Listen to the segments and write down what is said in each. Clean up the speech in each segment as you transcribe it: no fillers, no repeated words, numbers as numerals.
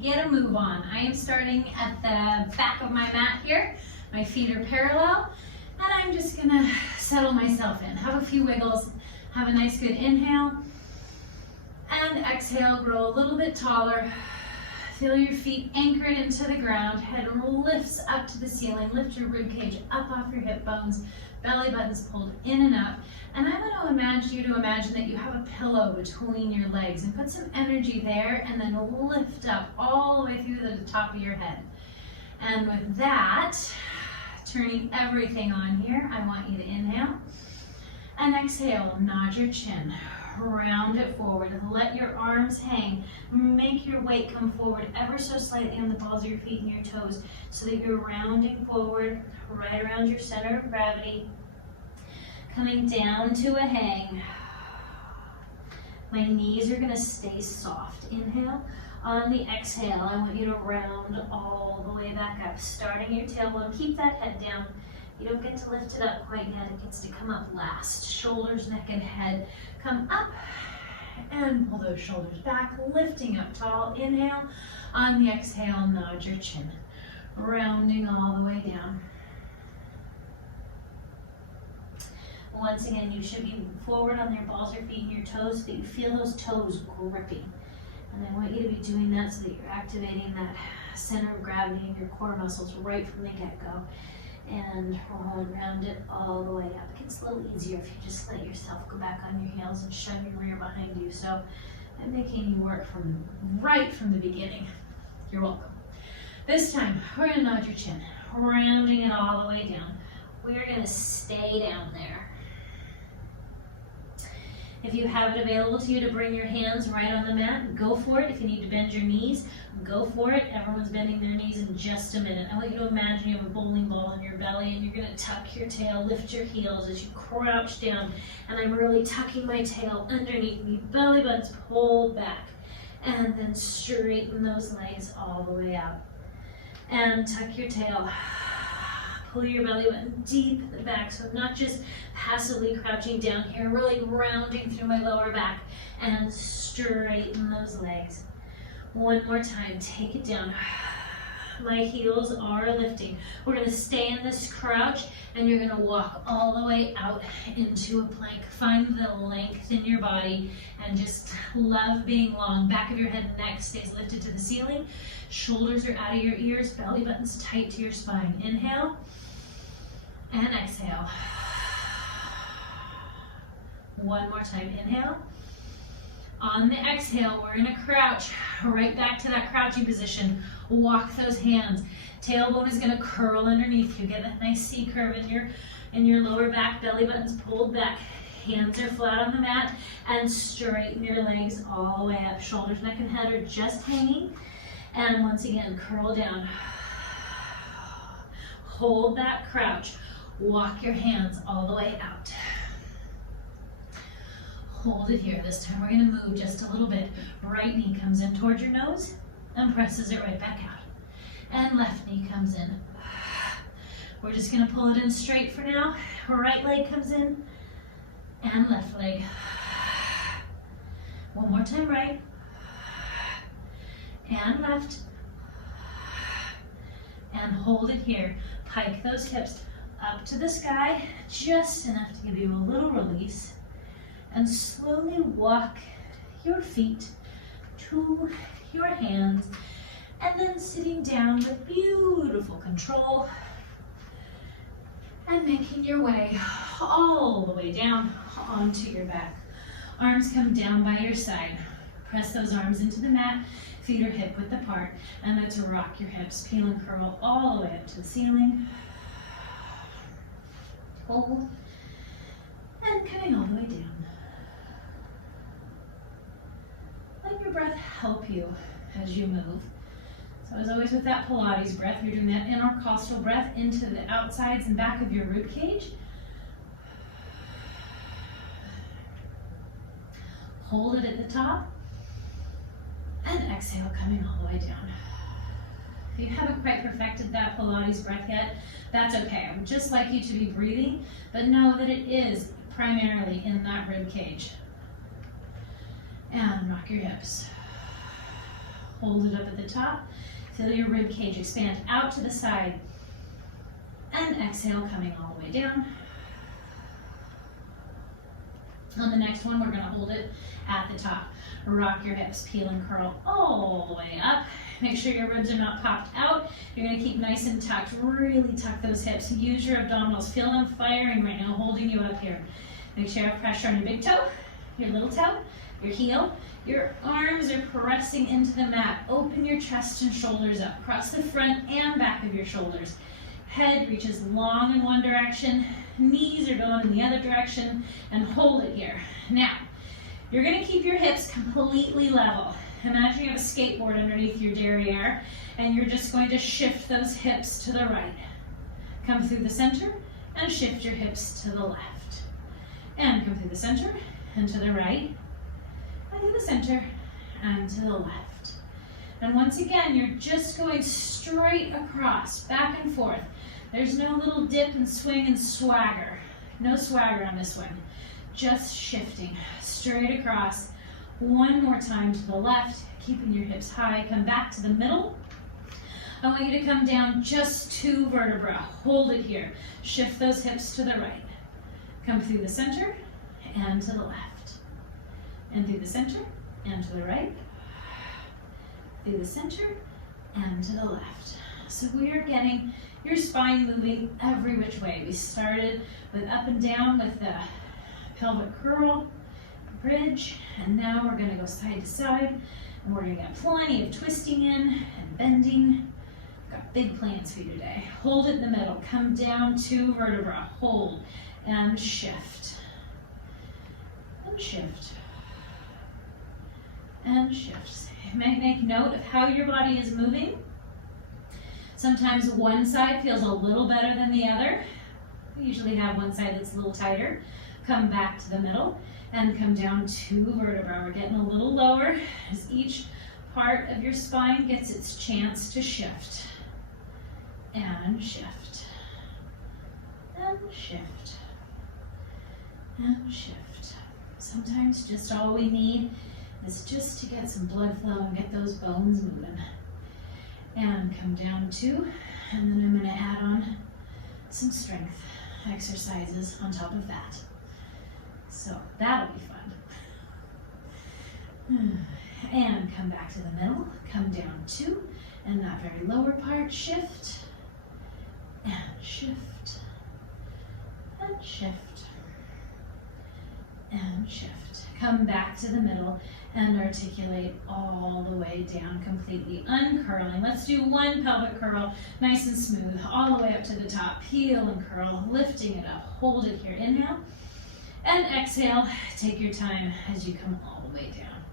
get a move on. I am starting at the back of my mat here. My feet are parallel, and I'm just gonna settle myself in. Have a few wiggles, have a nice good inhale, and exhale, grow a little bit taller. Feel your feet anchored into the ground, head lifts up to the ceiling, lift your rib cage up off your hip bones, belly button's pulled in and up. And I'm going to imagine that you have a pillow between your legs and put some energy there and then lift up all the way through the top of your head. And with that, turning everything on here, I want you to inhale and exhale, nod your chin. Round it forward and let your arms hang. Make your weight come forward ever so slightly on the balls of your feet and your toes so that you're rounding forward right around your center of gravity. Coming down to a hang. My knees are going to stay soft. Inhale. On the exhale, I want you to round all the way back up. Starting your tailbone. Keep that head down. You don't get to lift it up quite yet. It gets to come up last. Shoulders, neck, and head come up and pull those shoulders back, lifting up tall. Inhale. On the exhale, nod your chin. Rounding all the way down. Once again, you should be forward on your balls, your feet, and your toes so that you feel those toes gripping. And I want you to be doing that so that you're activating that center of gravity in your core muscles right from the get-go. And round it all the way up. It gets a little easier if you just let yourself go back on your heels and shove your rear behind you. So I'm making you work right from the beginning. You're welcome. This time, we're gonna nod your chin, rounding it all the way down. We're gonna stay down there. If you have it available to you to bring your hands right on the mat, go for it. If you need to bend your knees, go for it. Everyone's bending their knees in just a minute. I want you to imagine you have a bowling ball in your belly and you're gonna tuck your tail, lift your heels as you crouch down. And I'm really tucking my tail underneath me, belly button's pulled back. And then straighten those legs all the way out. And tuck your tail. Pull your belly button deep in the back, so I'm not just passively crouching down here, really rounding through my lower back and straighten those legs. One more time, take it down. My heels are lifting. We're gonna stay in this crouch and you're gonna walk all the way out into a plank. Find the length in your body and just love being long. Back of your head and neck stays lifted to the ceiling. Shoulders are out of your ears, belly button's tight to your spine. Inhale and exhale. One more time, inhale. On the exhale, we're gonna crouch right back to that crouching position. Walk those hands. Tailbone is gonna curl underneath you. Get that nice C curve in your lower back. Belly button's pulled back. Hands are flat on the mat and straighten your legs all the way up. Shoulders, neck, and head are just hanging. And once again, curl down. Hold that crouch. Walk your hands all the way out. Hold it here. This time we're going to move just a little bit. Right knee comes in towards your nose and presses it right back out. And left knee comes in. We're just going to pull it in straight for now. Right leg comes in and left leg. One more time, right and left. And hold it here. Pike those hips up to the sky, just enough to give you a little release. And slowly walk your feet to your hands. And then sitting down with beautiful control. And making your way all the way down onto your back. Arms come down by your side. Press those arms into the mat. Feet are hip width apart. And then to rock your hips. Peel and curl all the way up to the ceiling. Hold. And coming all the way down. Let your breath help you as you move. So as always with that Pilates breath, you're doing that intercostal breath into the outsides and back of your rib cage. Hold it at the top. And exhale, coming all the way down. If you haven't quite perfected that Pilates breath yet, that's okay. I would just like you to be breathing, but know that it is primarily in that rib cage. And rock your hips. Hold it up at the top. Feel your rib cage expand out to the side. And exhale, coming all the way down. On the next one, we're going to hold it at the top. Rock your hips, peel and curl all the way up. Make sure your ribs are not popped out. You're going to keep nice and tucked. Really tuck those hips. Use your abdominals. Feel them firing right now, holding you up here. Make sure you have pressure on your big toe, your little toe, your heel. Your arms are pressing into the mat. Open your chest and shoulders up. Cross the front and back of your shoulders. Head reaches long in one direction. Knees are going in the other direction. And hold it here. Now, you're going to keep your hips completely level. Imagine you have a skateboard underneath your derriere, and you're just going to shift those hips to the right. Come through the center and shift your hips to the left. And come through the center and to the right, and through the center and to the left. And once again, you're just going straight across, back and forth. There's no little dip and swing and swagger. No swagger on this one. Just shifting straight across. One more time to the left, keeping your hips high. Come back to the middle. I want you to come down just 2 vertebrae. Hold it here. Shift those hips to the right. Come through the center and to the left. And through the center and to the right. Through the center and to the left. So we are getting your spine moving every which way. We started with up and down with the pelvic curl, bridge, and now we're going to go side to side, and we're going to get plenty of twisting in and bending. Got big plans for you today. Hold it in the middle. Come down 2 vertebrae. Hold and shift. And shift. And shift. You might make note of how your body is moving. Sometimes one side feels a little better than the other. We usually have one side that's a little tighter. Come back to the middle and come down 2 vertebrae. We're getting a little lower as each part of your spine gets its chance to shift. And shift. And shift. And shift. Sometimes just all we need is just to get some blood flow and get those bones moving. And come down 2, and then I'm going to add on some strength exercises on top of that. So that'll be fun. And come back to the middle, come down 2, and that very lower part, shift, and shift, and shift, and shift. Come back to the middle and articulate all the way down, completely uncurling. Let's do 1 pelvic curl, nice and smooth, all the way up to the top. Peel and curl, lifting it up. Hold it here. Inhale. And exhale. Take your time as you come all the way down.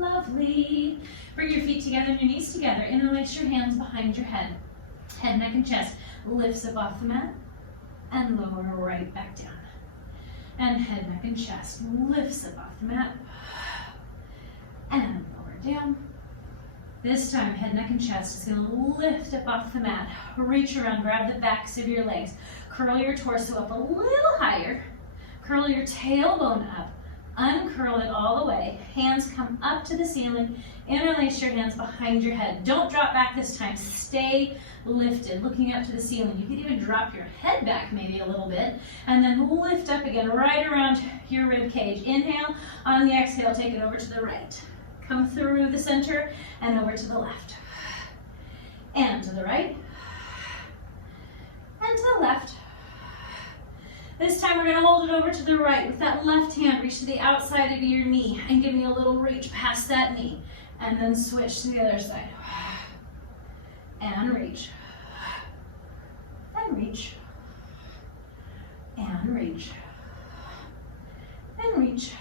Lovely. Bring your feet together and your knees together. Interlace your hands behind your head. Head, neck, and chest lifts up off the mat and lower right back down. And head, neck, and chest lifts up off the mat and lower down. This time, head, neck, and chest is going to lift up off the mat. Reach around, grab the backs of your legs. Curl your torso up a little higher. Curl your tailbone up. Uncurl it all the way. Hands come up to the ceiling. Interlace your hands behind your head. Don't drop back this time. Stay lifted, looking up to the ceiling. You can even drop your head back maybe a little bit, and then lift up again right around your rib cage. Inhale. On the exhale, take it over to the right. Come through the center and over to the left. And to the right. And to the left. This time we're going to hold it over to the right. With that left hand, reach to the outside of your knee and give me a little reach past that knee. And then switch to the other side. And reach. And reach. And reach. And reach.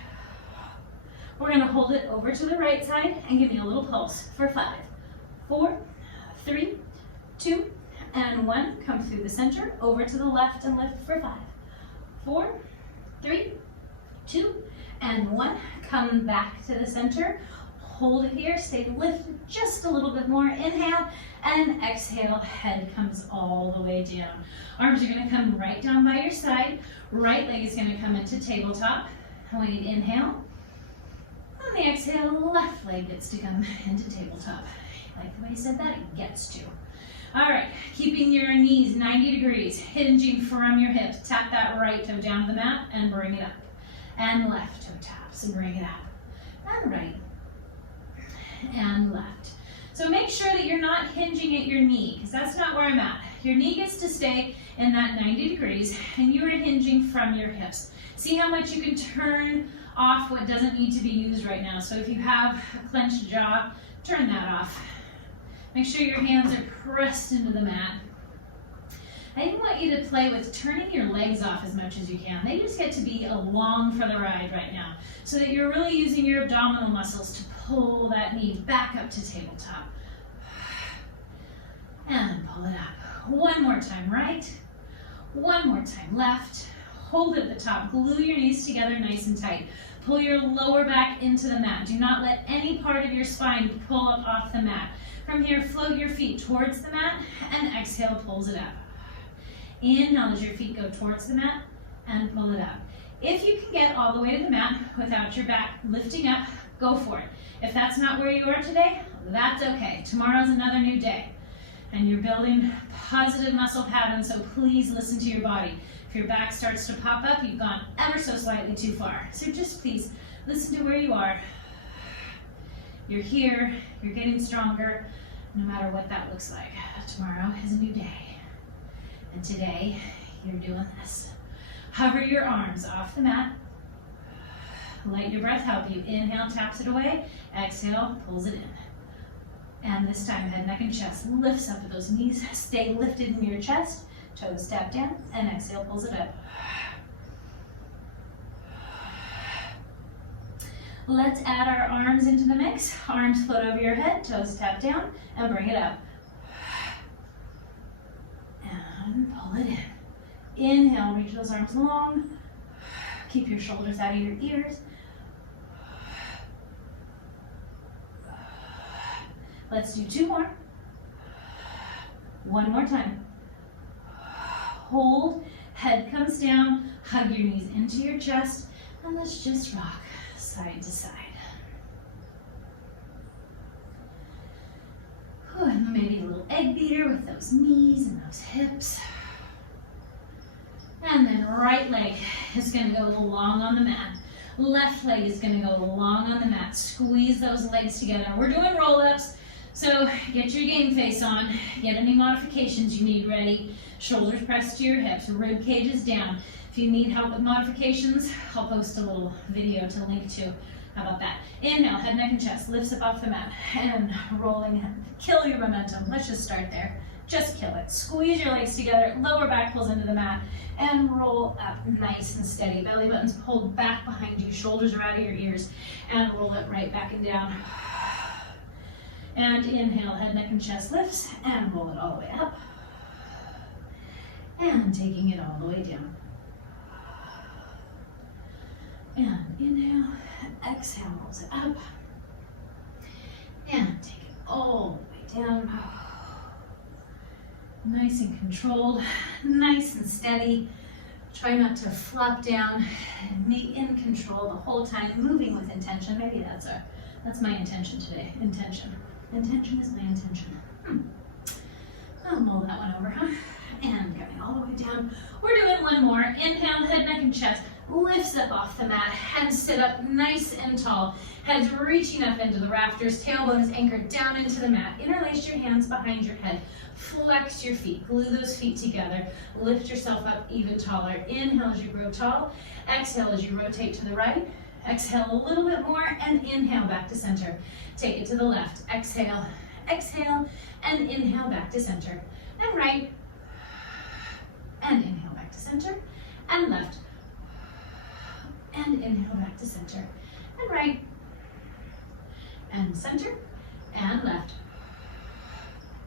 We're going to hold it over to the right side and give me a little pulse for 5, 4, 3, 2, and 1. Come through the center, over to the left and lift for 5, 4, 3, 2, and 1. Come back to the center. Hold it here. Stay lifted just a little bit more. Inhale and exhale. Head comes all the way down. Arms are going to come right down by your side. Right leg is going to come into tabletop. I want you to inhale. On the exhale, left leg gets to come into tabletop. Like the way I said that, it gets to. All right, keeping your knees 90 degrees, hinging from your hips. Tap that right toe down the mat and bring it up. And left toe taps and bring it up. And right. And left. So make sure that you're not hinging at your knee, because that's not where I'm at. Your knee gets to stay in that 90 degrees, and you are hinging from your hips. See how much you can turn off what doesn't need to be used right now. So if you have a clenched jaw, turn that off. Make sure your hands are pressed into the mat. I didn't want you to play with turning your legs off as much as you can. They just get to be along for the ride right now, so that you're really using your abdominal muscles to pull that knee back up to tabletop. And pull it up. One more time, right. One more time, left. Hold at the top. Glue your knees together nice and tight. Pull your lower back into the mat. Do not let any part of your spine pull up off the mat. From here, float your feet towards the mat, and exhale, pulls it up. Inhale as your feet go towards the mat, and pull it up. If you can get all the way to the mat without your back lifting up, go for it. If that's not where you are today, that's okay. Tomorrow's another new day. And you're building positive muscle patterns, so please listen to your body. If your back starts to pop up, you've gone ever so slightly too far. So just please listen to where you are. You're here, you're getting stronger, no matter what that looks like. Tomorrow is a new day. And today, you're doing this. Hover your arms off the mat. Let your breath help you. Inhale, taps it away. Exhale, pulls it in. And this time, head, neck, and chest lifts up. Those knees stay lifted in your chest. Toes tap down, and exhale, pulls it up. Let's add our arms into the mix. Arms float over your head, toes tap down, and bring it up. And pull it in. Inhale, reach those arms long. Keep your shoulders out of your ears. Let's do two more. One more time. Hold, head comes down, hug your knees into your chest, and let's just rock side to side. And maybe a little egg beater with those knees and those hips. And then right leg is going to go along on the mat. Left leg is going to go along on the mat. Squeeze those legs together. We're doing roll-ups, so get your game face on. Get any modifications you need ready. Shoulders pressed to your hips. Rib cage is down. If you need help with modifications, I'll post a little video to link to. How about that? Inhale, head, neck, and chest. Lifts up off the mat. And rolling. Kill your momentum. Let's just start there. Just kill it. Squeeze your legs together. Lower back pulls into the mat. And roll up nice and steady. Belly button's pulled back behind you. Shoulders are out of your ears. And roll it right back and down. And inhale, head, neck, and chest lifts. And roll it all the way up. And taking it all the way down. And inhale, exhale, rolls it up. And take it all the way down. Nice and controlled, nice and steady. Try not to flop down and be in control the whole time, moving with intention. Maybe that's my intention today. Intention. Intention is my intention. I'll mull that one over, huh? And coming all the way down. We're doing one more. Inhale, head, neck, and chest. Lifts up off the mat. Head sit up nice and tall. Head's reaching up into the rafters. Tailbone is anchored down into the mat. Interlace your hands behind your head. Flex your feet. Glue those feet together. Lift yourself up even taller. Inhale as you grow tall. Exhale as you rotate to the right. Exhale a little bit more and inhale back to center. Take it to the left. Exhale, exhale, and inhale back to center. And right. And inhale back to center. And left. And inhale back to center. And right. And center. And left.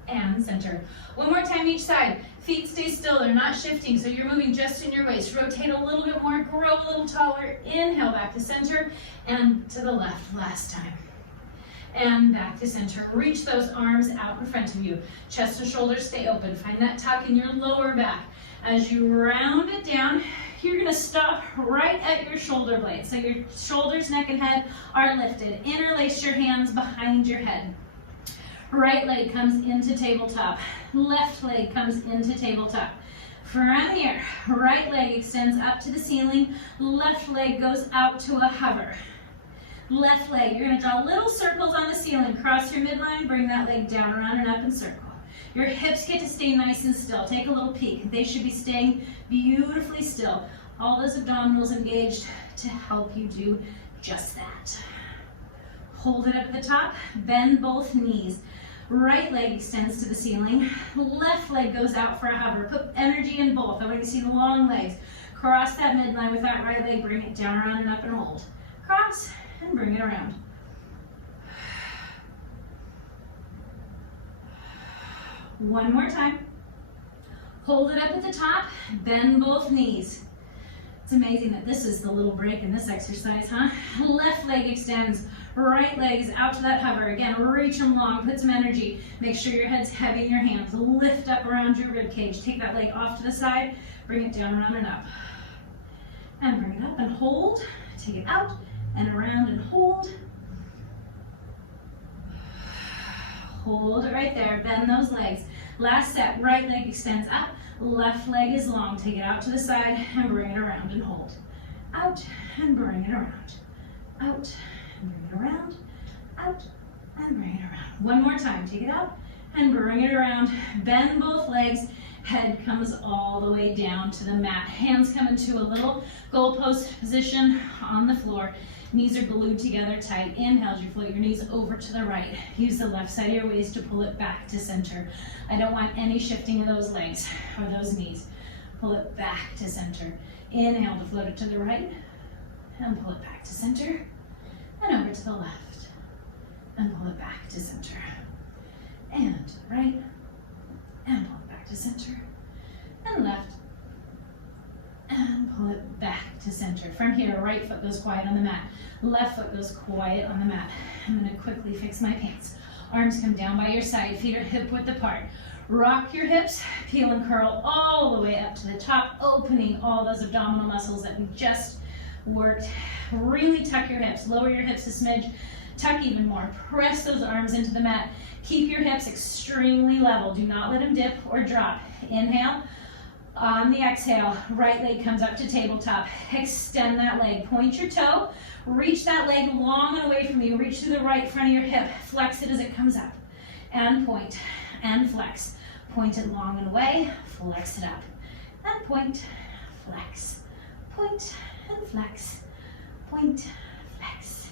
And center. One more time each side. Feet stay still, they're not shifting, so you're moving just in your waist. Rotate a little bit more, grow a little taller. Inhale back to center and to the left last time. And back to center. Reach those arms out in front of you. Chest and shoulders stay open. Find that tuck in your lower back. As you round it down, you're gonna stop right at your shoulder blades. So your shoulders, neck, and head are lifted. Interlace your hands behind your head. Right leg comes into tabletop. Left leg comes into tabletop. From here, right leg extends up to the ceiling. Left leg goes out to a hover. Left leg, you're gonna draw little circles on the ceiling. Cross your midline, bring that leg down, around and up and circle. Your hips get to stay nice and still. Take a little peek. They should be staying beautifully still. All those abdominals engaged to help you do just that. Hold it up at the top, bend both knees. Right leg extends to the ceiling. Left leg goes out for a hover. Put energy in both. I want you to see the long legs. Cross that midline with that right leg. Bring it down, around, and up, and hold. Cross, and bring it around. One more time. Hold it up at the top. Bend both knees. It's amazing that this is the little break in this exercise, huh? Left leg extends. Right leg is out to that hover. Again, reach them long, put some energy. Make sure your head's heavy in your hands. Lift up around your rib cage. Take that leg off to the side. Bring it down, around, and up. And bring it up and hold. Take it out and around and hold. Hold it right there. Bend those legs. Last set. Right leg extends up. Left leg is long. Take it out to the side and bring it around and hold. Out and bring it around. Out. And bring it around, out, and bring it around. One more time, take it out, and bring it around. Bend both legs, head comes all the way down to the mat. Hands come into a little goalpost position on the floor. Knees are glued together tight. Inhale as you float your knees over to the right. Use the left side of your waist to pull it back to center. I don't want any shifting of those legs or those knees. Pull it back to center. Inhale to float it to the right, and pull it back to center. And over to the left, and pull it back to center. And to the right, and pull it back to center. And left, and pull it back to center. From here, right foot goes quiet on the mat. Left foot goes quiet on the mat. I'm gonna quickly fix my pants. Arms come down by your side, feet are hip width apart. Rock your hips, peel and curl all the way up to the top, opening all those abdominal muscles that we just worked. Really tuck your hips, lower your hips a smidge, tuck even more. Press those arms into the mat. Keep your hips extremely level. Do not let them dip or drop. Inhale. On the exhale, right leg comes up to tabletop. Extend that leg. Point your toe. Reach that leg long and away from you. Reach to the right front of your hip. Flex it as it comes up. And point. And flex. Point it long and away. Flex it up. And point. Flex. Point. And flex. Point. Flex.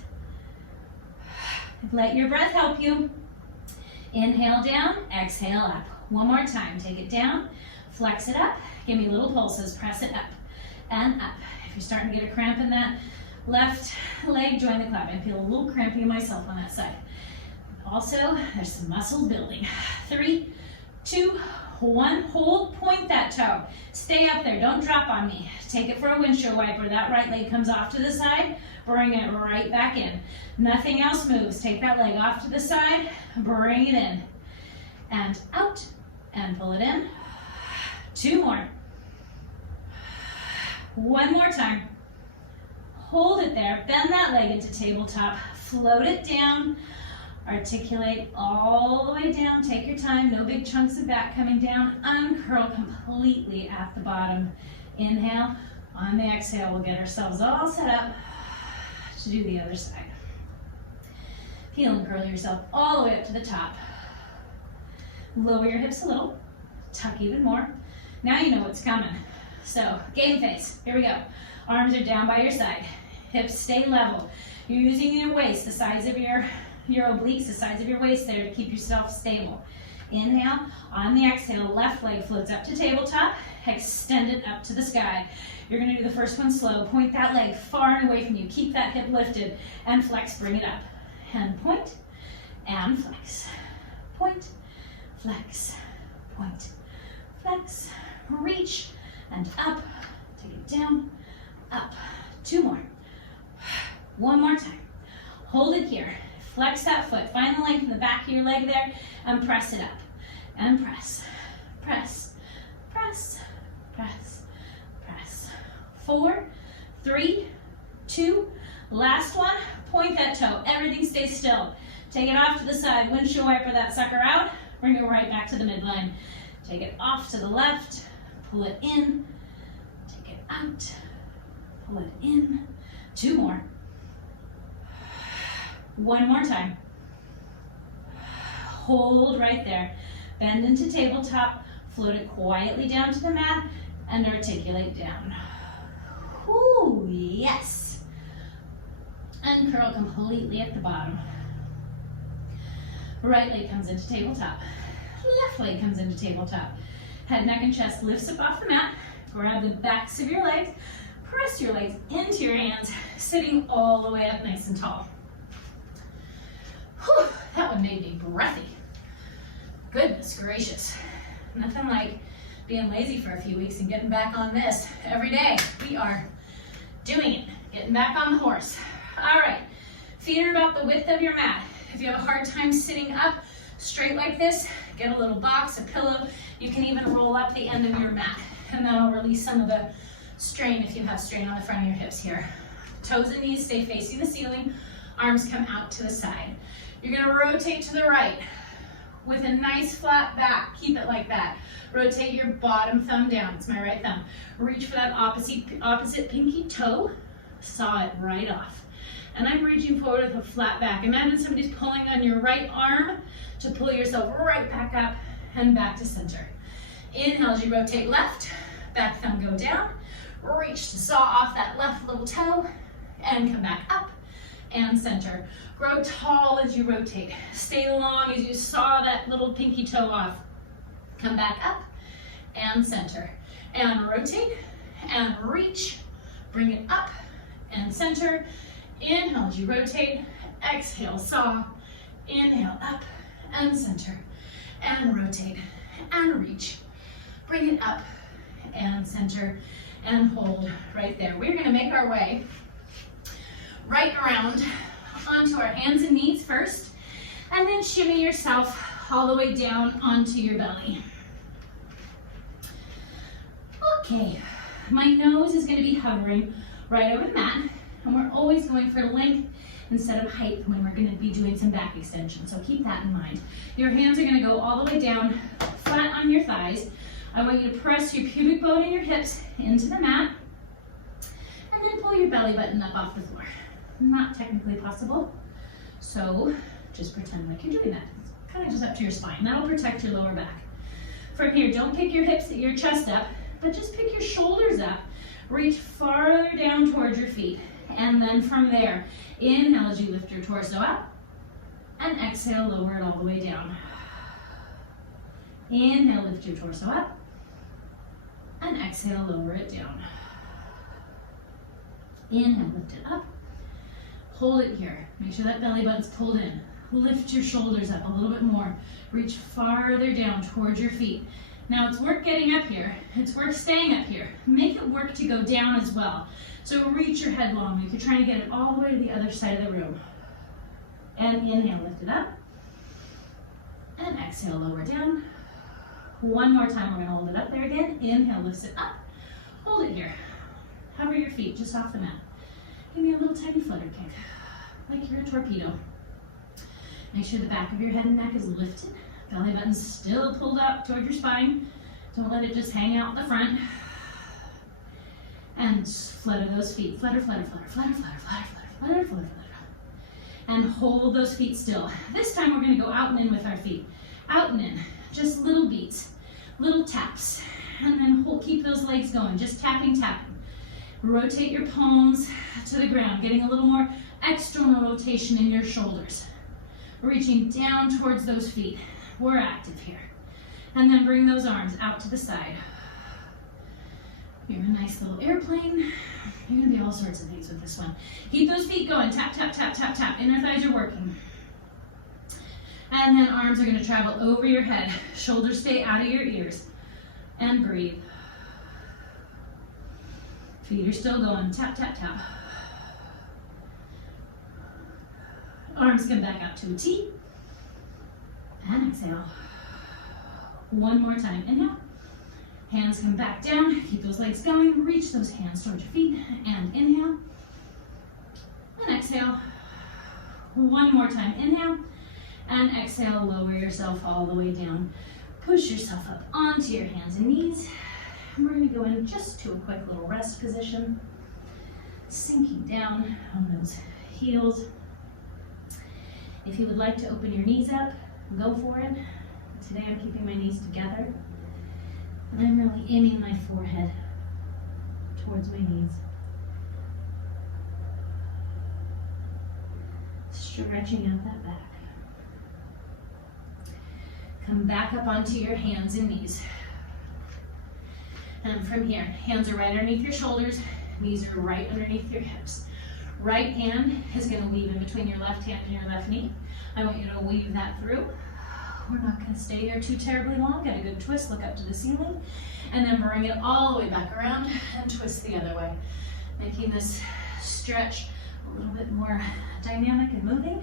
Let your breath help you. Inhale down. Exhale up. One more time. Take it down. Flex it up. Give me little pulses. Press it up and up. If you're starting to get a cramp in that left leg, join the clap. I feel a little crampy myself on that side. Also, there's some muscle building. 3, 2, 1. Hold, point that toe. Stay up there. Don't drop on me. Take it for a windshield wiper. That right leg comes off to the side. Bring it right back in. Nothing else moves. Take that leg off to the side. Bring it in. And out. And pull it in. 2 more. 1 more time. Hold it there. Bend that leg into tabletop. Float it down. Articulate all the way down. Take your time. No big chunks of back coming down. Uncurl completely at the bottom. Inhale. On the exhale, we'll get ourselves all set up to do the other side. Peel and curl yourself all the way up to the top. Lower your hips a little. Tuck even more. Now you know what's coming. So, game face. Here we go. Arms are down by your side. Hips stay level. You're using your waist, the size of your obliques, the size of your waist there to keep yourself stable. Inhale. On the exhale, left leg floats up to tabletop. Extend it up to the sky. You're going to do the first one slow. Point that leg far and away from you. Keep that hip lifted and flex. Bring it up. And point and flex. Point, flex, point, flex. Reach and up. Take it down, up. 2 more. 1 more time. Hold it here. Flex that foot. Find the length in the back of your leg there and press it up. And press, press, press, press, press. 4, 3, 2, last one. Point that toe, everything stays still. Take it off to the side, windshield wiper that sucker out, bring it right back to the midline. Take it off to the left, pull it in, take it out, pull it in. 2 more. 1 more time. Hold right there. Bend into tabletop, float it quietly down to the mat, and articulate down. Ooh, yes. And curl completely at the bottom. Right leg comes into tabletop. Left leg comes into tabletop. Head, neck, and chest lifts up off the mat. Grab the backs of your legs. Press your legs into your hands, sitting all the way up nice and tall. Whew, that one made me breathy. Goodness gracious. Nothing like being lazy for a few weeks and getting back on this every day. We are doing it, getting back on the horse. All right, feet are about the width of your mat. If you have a hard time sitting up straight like this, get a little box, a pillow. You can even roll up the end of your mat, and that'll release some of the strain if you have strain on the front of your hips here. Toes and knees stay facing the ceiling, arms come out to the side. You're gonna rotate to the right with a nice flat back. Keep it like that. Rotate your bottom thumb down. It's my right thumb. Reach for that opposite pinky toe. Saw it right off. And I'm reaching forward with a flat back. Imagine somebody's pulling on your right arm to pull yourself right back up and back to center. Inhale as you rotate left, back thumb go down. Reach to saw off that left little toe and come back up and center. Grow tall as you rotate. Stay long as you saw that little pinky toe off. Come back up and center. And rotate and reach. Bring it up and center. Inhale as you rotate. Exhale, saw. Inhale up and center. And rotate and reach. Bring it up and center. And hold right there. We're going to make our way right around onto our hands and knees first, and then shimmy yourself all the way down onto your belly. Okay, my nose is going to be hovering right over the mat, and we're always going for length instead of height when we're going to be doing some back extension, so keep that in mind. Your hands are going to go all the way down flat on your thighs. I want you to press your pubic bone and your hips into the mat, and then pull your belly button up off the floor. Not technically possible, so just pretend like you're doing that. It's kind of just up to your spine. That'll protect your lower back. From here, don't pick your hips, your chest up, but just pick your shoulders up. Reach farther down towards your feet, and then from there, inhale as you lift your torso up, and exhale, lower it all the way down. Inhale, lift your torso up, and exhale, lower it down. Inhale, lift it up. Hold it here. Make sure that belly button's pulled in. Lift your shoulders up a little bit more. Reach farther down towards your feet. Now it's work getting up here. It's work staying up here. Make it work to go down as well. So reach your head long. You could try to get it all the way to the other side of the room. And inhale, lift it up. And exhale, lower down. One more time, we're gonna hold it up there again. Inhale, lifts it up. Hold it here. Hover your feet just off the mat. Give me a little tiny flutter kick, like you're a torpedo. Make sure the back of your head and neck is lifted. Belly button's still pulled up toward your spine. Don't let it just hang out the front. And flutter those feet. Flutter, flutter, flutter, flutter, flutter, flutter, flutter, flutter, flutter, flutter. And hold those feet still. This time we're gonna go out and in with our feet. Out and in, just little beats, little taps. And then keep those legs going, just tapping, tapping. Rotate your palms to the ground, getting a little more external rotation in your shoulders. Reaching down towards those feet. We're active here. And then bring those arms out to the side. You're a nice little airplane. You're gonna be all sorts of things with this one. Keep those feet going. Tap, tap, tap, tap, tap. Inner thighs are working. And then arms are gonna travel over your head. Shoulders stay out of your ears. And breathe. Feet are still going, tap, tap, tap. Arms come back out to a T. And exhale. One more time, inhale. Hands come back down, keep those legs going, reach those hands towards your feet, and inhale, and exhale. One more time, inhale, and exhale, lower yourself all the way down. Push yourself up onto your hands and knees. And we're gonna go in just to a quick little rest position, sinking down on those heels. If you would like to open your knees up, go for it. Today I'm keeping my knees together, and I'm really aiming my forehead towards my knees. Stretching out that back. Come back up onto your hands and knees. And from here, hands are right underneath your shoulders, knees are right underneath your hips. Right hand is going to weave in between your left hand and your left knee. I want you to weave that through. We're not going to stay here too terribly long. Get a good twist, look up to the ceiling, and then bring it all the way back around and twist the other way, making this stretch a little bit more dynamic and moving.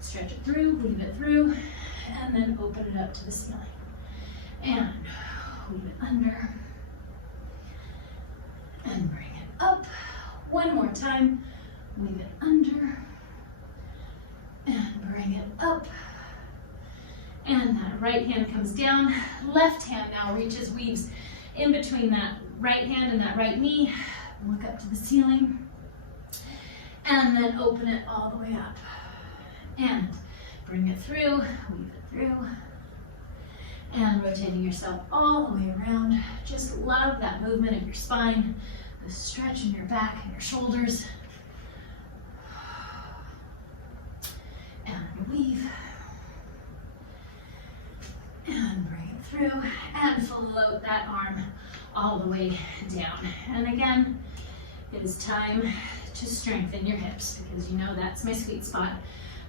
Stretch it through, weave it through, and then open it up to the ceiling. And weave it under, and bring it up. One more time, weave it under, and bring it up. And that right hand comes down, left hand now reaches, weaves in between that right hand and that right knee. Look up to the ceiling, and then open it all the way up. And bring it through, weave it through, and rotating yourself all the way around. Just love that movement of your spine, the stretch in your back and your shoulders. And weave. And bring it through, and float that arm all the way down. And again, it is time to strengthen your hips, because you know that's my sweet spot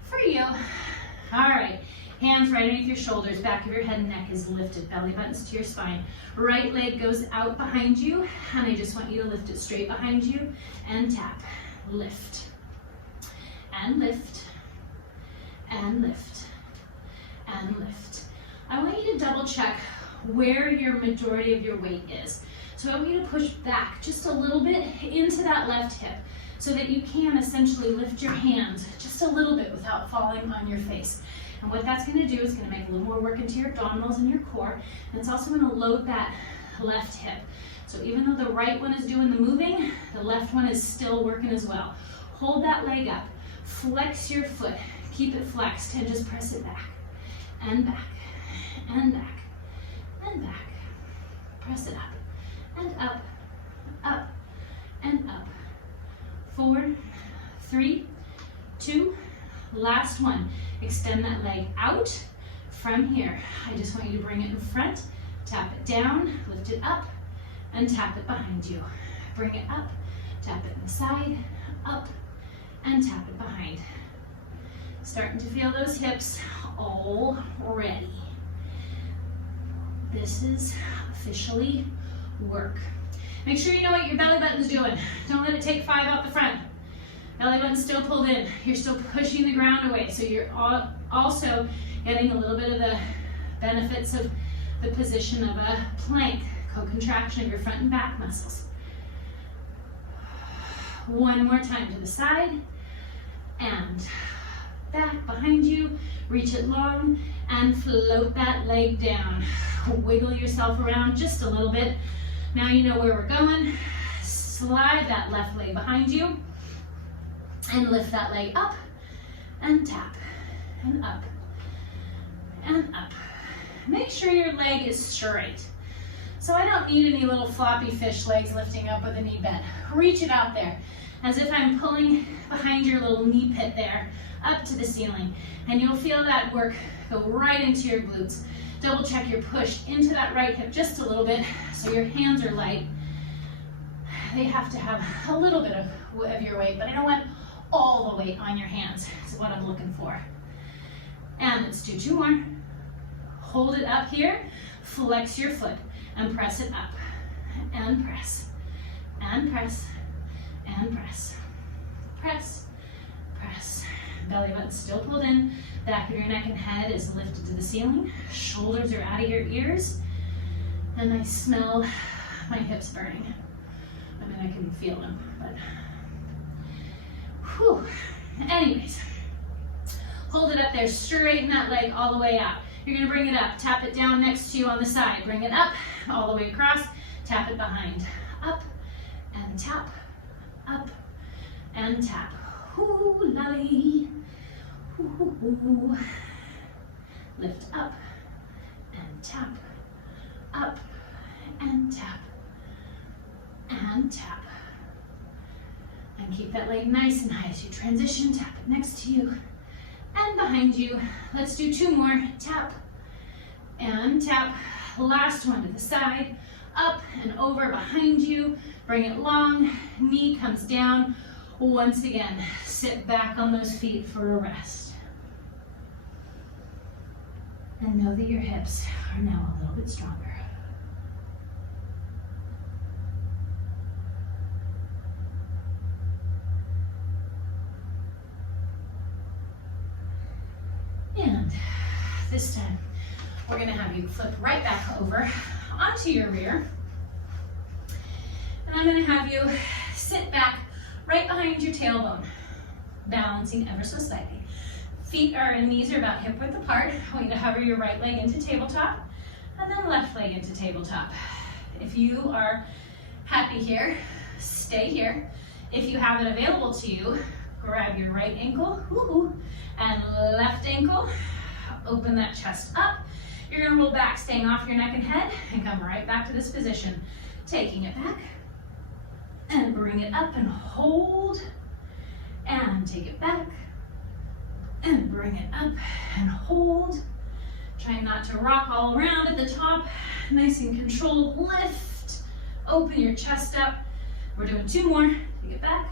for you. All right, hands right underneath your shoulders, back of your head and neck is lifted, belly buttons to your spine. Right leg goes out behind you, and I just want you to lift it straight behind you and tap. Lift, and lift, and lift, and lift. I want you to double check where your majority of your weight is. So I want you to push back just a little bit into that left hip so that you can essentially lift your hands just a little bit without falling on your face. And what that's going to do is going to make a little more work into your abdominals and your core, and it's also going to load that left hip. So even though the right one is doing the moving, the left one is still working as well. Hold that leg up, flex your foot, keep it flexed, and just press it back, and back, and back, and back. Press it up, and up, up, and up. 4, 3, 2, last one. Extend that leg out. From here, I just want you to bring it in front, tap it down, lift it up, and tap it behind you. Bring it up, tap it in the side, up, and tap it behind. Starting to feel those hips already. This is officially work. Make sure you know what your belly button's doing. Don't let it take 5 out the front. Belly button's still pulled in. You're still pushing the ground away. So you're also getting a little bit of the benefits of the position of a plank, co-contraction of your front and back muscles. One more time to the side, and back behind you. Reach it long and float that leg down. Wiggle yourself around just a little bit. Now you know where we're going. Slide that left leg behind you and lift that leg up and tap and up and up. Make sure your leg is straight. So I don't need any little floppy fish legs lifting up with a knee bend. Reach it out there as if I'm pulling behind your little knee pit there up to the ceiling, and you'll feel that work go right into your glutes. Double check you're pushed into that right hip just a little bit so your hands are light. They have to have a little bit of your weight, but I don't want all the weight on your hands is what I'm looking for. And let's do 2 more. Hold it up here, flex your foot, and press it up, and press, and press, and press, press, press. Belly button still pulled in, back of your neck and head is lifted to the ceiling, shoulders are out of your ears, And I smell my hips burning. I mean, I can feel them, but whew. Anyways, hold it up there, straighten that leg all the way out. You're gonna bring it up, tap it down next to you on the side, bring it up, all the way across, tap it behind. Up and tap, up and tap. Ooh, lolly. Ooh, ooh, ooh. Lift up and tap, up and tap, and tap. And keep that leg nice and high as you transition. Tap it next to you and behind you. Let's do 2 more. Tap and tap. Last one to the side. Up and over behind you. Bring it long. Knee comes down. Once again, sit back on those feet for a rest. And know that your hips are now a little bit stronger. And this time, we're gonna have you flip right back over onto your rear. And I'm gonna have you sit back right behind your tailbone, balancing ever so slightly. Feet and knees are about hip width apart. I want you to hover your right leg into tabletop, and then left leg into tabletop. If you are happy here, stay here. If you have it available to you, grab your right ankle, and left ankle, open that chest up. You're gonna roll back, staying off your neck and head, and come right back to this position. Taking it back, and bring it up and hold, and take it back, and bring it up and hold. Trying not to rock all around at the top, nice and controlled. Lift, open your chest up. We're doing 2 more, take it back,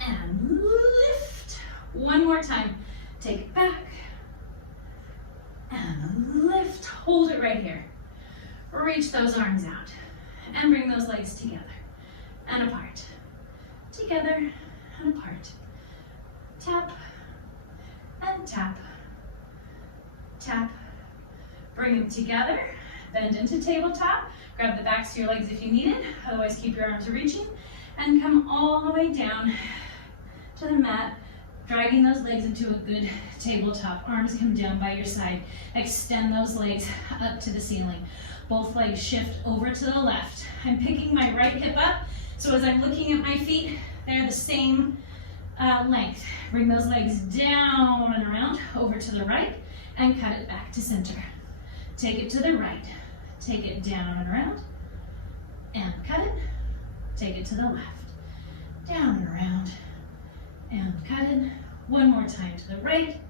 and lift. 1 more time, take it back, and lift. Hold it right here. Reach those arms out, and bring those legs together and apart. Together and apart. Tap and tap. Tap. Bring them together. Bend into tabletop. Grab the backs of your legs if you need it. Otherwise, keep your arms reaching. And come all the way down to the mat, dragging those legs into a good tabletop. Arms come down by your side. Extend those legs up to the ceiling. Both legs shift over to the left. I'm picking my right hip up, so as I'm looking at my feet, they're the same length. Bring those legs down and around, over to the right, and cut it back to center. Take it to the right, take it down and around, and cut it. Take it to the left, down and around, and cut it. 1 more time to the right,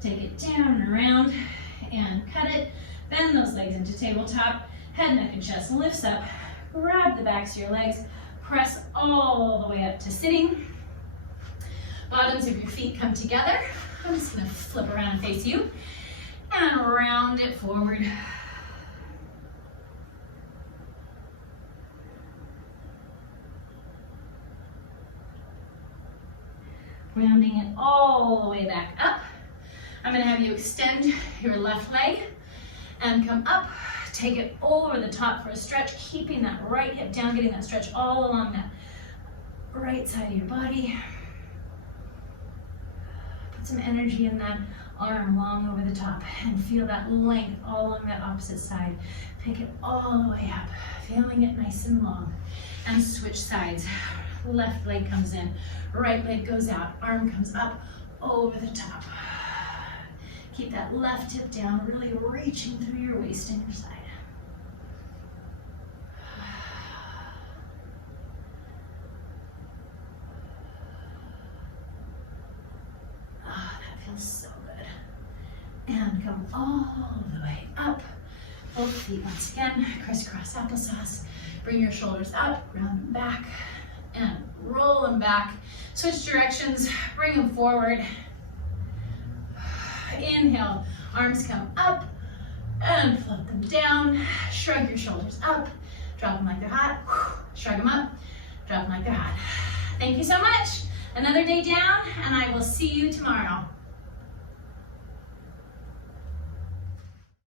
take it down and around, and cut it. Bend those legs into tabletop, head, neck, and chest lifts up. Grab the backs of your legs, press all the way up to sitting. Bottoms of your feet come together. I'm just gonna flip around and face you, and round it forward. Rounding it all the way back up. I'm gonna have you extend your left leg and come up. Take it over the top for a stretch, keeping that right hip down, getting that stretch all along that right side of your body. Put some energy in that arm long over the top and feel that length all along that opposite side. Pick it all the way up, feeling it nice and long. And switch sides. Left leg comes in, right leg goes out, arm comes up over the top. Keep that left hip down, really reaching through your waist and your side. Ah, that feels so good. And come all the way up. Both feet once again, crisscross applesauce. Bring your shoulders up, round them back, and roll them back. Switch directions, bring them forward. Inhale, arms come up and flip them down. Shrug your shoulders up, drop them like they're hot. Shrug them up, drop them like they're hot. Thank you so much. Another day down, and I will see you tomorrow.